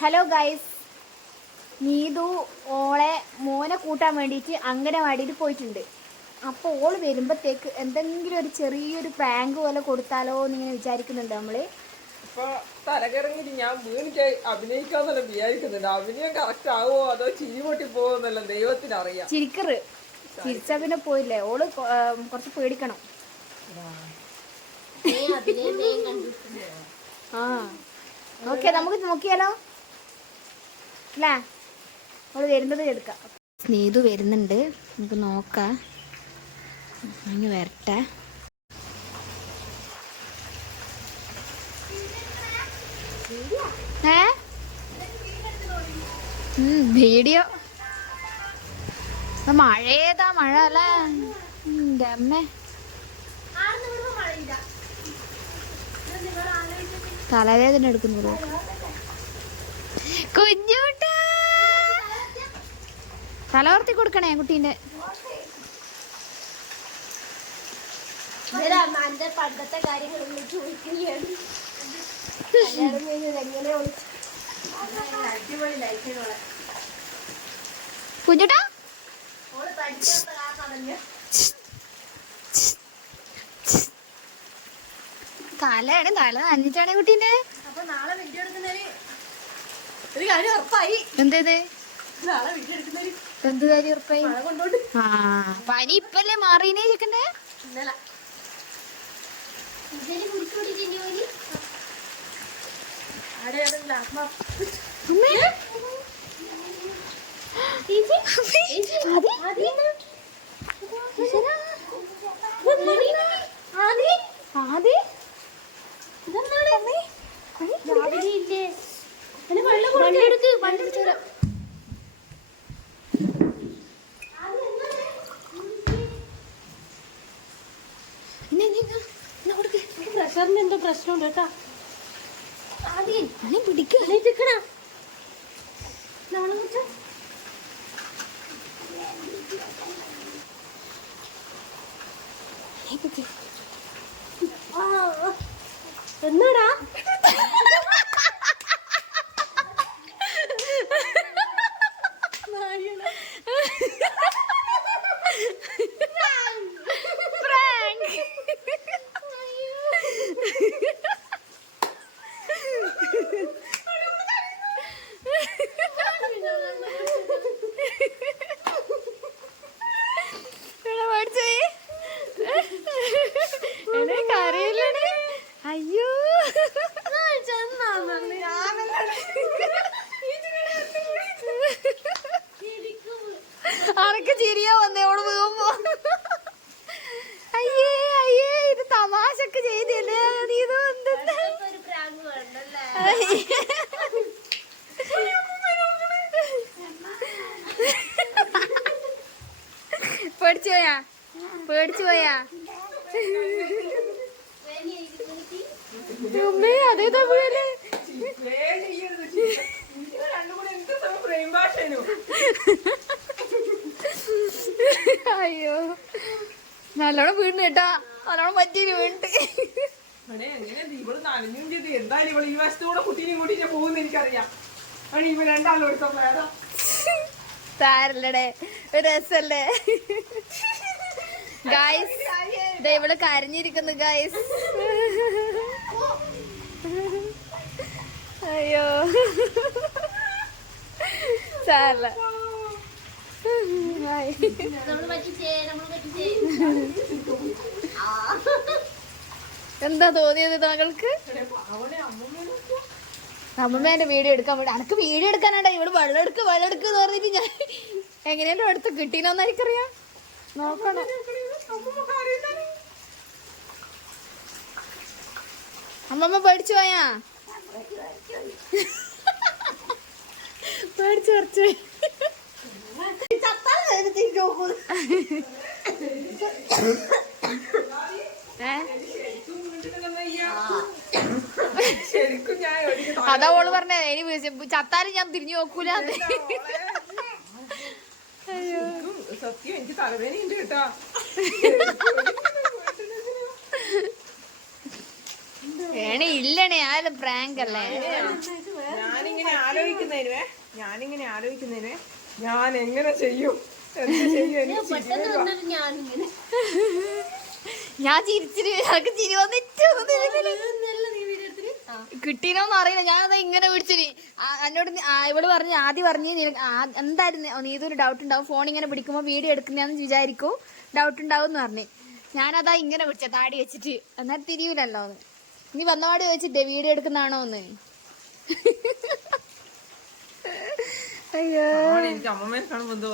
Hello guys, Neethu ഓളെ മോനെ കൂട്ടാൻ വേണ്ടിയിട്ട് അംഗനവാടിയിൽ പോയിട്ടുണ്ട്. അപ്പോൾ ഓൾ വരുമ്പോഴത്തേക്ക് എന്തെങ്കിലും ഒരു ചെറിയൊരു പ്രാങ്ക് പോലെ കൊടുത്താലോ എന്നിങ്ങനെ വിചാരിക്കുന്നുണ്ട്. നമ്മള് ഇപ്പൊ തലകറങ്ങിട്ട് ഞാൻ വീണിട്ട് അഭിനയിക്കാന്നല്ല വിചാരിക്കുന്നുണ്ട്. അഭിനയം കറക്റ്റ് ആവുമോ അതോ ചിരി പൊട്ടി പോവോന്നല്ല ദൈവത്തിനറിയാം. ചിരിക്കറ് ചിരിച്ചാ പിന്നെ പോയില്ലേ. ഓള് കുറച്ച് പേടിക്കണം. ആ ഓക്കെ, നമുക്ക് നോക്കിയാലോ അല്ലേ? അവള് വരുന്നത് എടുക്കാം. നീതു വരുന്നുണ്ട്, നമുക്ക് നോക്കാം. അങ്ങ് വരട്ടെ. വീഡിയോ മഴ ഏതാ മഴ അല്ലേ എൻ്റെ അമ്മ. തലവേദന എടുക്കുന്നു കുഞ്ഞൂട്ട. തലവർത്തി കൊടുക്കണേ കുട്ടീന്റെ. പണ്ടത്തെ കാര്യങ്ങളൊന്നും ചോദിക്കുകയാണ്. കുഞ്ഞുട്ടാ തലയാണ്, തല നനഞ്ഞിട്ടാണ് കുട്ടീന്റെ. അപ്പൊ നാളെ വീഡിയോ എടുക്കുന്നതിന് ഒരു കാര്യം ഉറപ്പായി. എന്തേത്? നാളെ വീഡിയോ എടുക്കുന്നതിന് എന്ത് കാര്യം ഉറപ്പായി? മഴ കൊണ്ടോണ്ട്. ആ പനി ഇപ്പല്ലേ മാറീനേ ചിക്കന്റെ. ഇന്നലെ പ്രഷറിന് എന്തോ പ്രശ്നമുണ്ട് കേട്ടാ. പിടിക്കണ എന്നാടാ അയ്യോ അനക്ക് ചിരിയോ വന്നേ ഓള് വീഴുമ്പോ. അയ്യേ അയ്യേ, ഇത് തമാശക്ക് ചെയ്തല്ലേ നീ. ഇത് പേടിച്ചു പോയാ? പേടിച്ചു പോയാ? അതേതാ പോലെ. അയ്യോ നല്ലോണം വീണ് കേട്ടാ, നല്ലോണം പറ്റീന് വീണിട്ട്. നനഞ്ഞും ചെയ്ത് എന്തായാലും ഇവള് ഈ വശത്തൂടെ കുട്ടീനെയും കൂട്ടിട്ട് പോകുന്ന എനിക്കറിയാം. ഇവ രണ്ടാളും എടുത്ത പ്ലേടാ. സാരല്ലടേ, ഒരു രസല്ലേ ഗായ്സ്. ഇവള് കരഞ്ഞിരിക്കുന്നു ഗായ്സ്. അയ്യോ സാരല്ല. എന്താ തോന്നിയത് താങ്കൾക്ക്? അമ്മമ്മേന്റെ വീഡിയോ എടുക്കാൻ വേണ്ടി അനക്ക് വീഡിയോ എടുക്കാനാടാ. ഇവിടെ വെള്ളം എടുക്ക് എന്ന് പറഞ്ഞിട്ട് ഞാൻ എങ്ങനെയാലും എടുത്ത് കിട്ടീനോന്ന് എനിക്കറിയാം. നോക്കണം. അമ്മമ്മ പേടിച്ചു പോയാ? പേടിച്ചു കുറച്ച്. അതാ ഓള് പറഞ്ഞേ, ഇനി ചത്താലും ഞാൻ തിരിഞ്ഞു നോക്കൂല. സത്യം എനിക്ക് തലവേദനയുണ്ട് കേട്ടാ. ഇല്ലണേ ആരും പ്രാങ്ക് അല്ലേ. ഞാനിങ്ങനെ ആലോചിക്കുന്നതിനുവേ ഞാൻ എങ്ങനെ ചെയ്യും എന്ത് ചെയ്യും എനിക്ക് ചിരി പെട്ടെന്ന് വരുവാ. വന്നിട്ട് ഞാനിങ്ങനെ ഞാൻ ചിരിച്ചിട്ട് എനിക്ക് ചിരി വന്നിട്ട് നല്ല നീ വീഡിയോ എടുത്തിട്ട് കിട്ടീനോന്ന് അറിയില്ല. ഞാനത് ഇങ്ങനെ പിടിച്ചിന് എന്നോട് ഇവള് പറഞ്ഞ് ആദ്യം പറഞ്ഞ് എന്തായിരുന്നു നീതൊരു ഡൗട്ട് ഉണ്ടാവും, ഫോൺ ഇങ്ങനെ പിടിക്കുമ്പോ വീഡിയോ എടുക്കുന്നതാന്ന് വിചാരിക്കും, ഡൗട്ട് ഉണ്ടാവും എന്ന് പറഞ്ഞ്. ഞാനതാ ഇങ്ങനെ പിടിച്ച താടി വെച്ചിട്ട്, എന്നാൽ തിരിയൂലല്ലോ എന്ന്. നീ വന്നപാട് ചോദിച്ചിട്ടേ വീഡിയോ എടുക്കുന്നതാണോന്ന്. അയ്യോ എനിക്ക് അമ്മമ്മയെ കാണുമ്പോ എന്തോ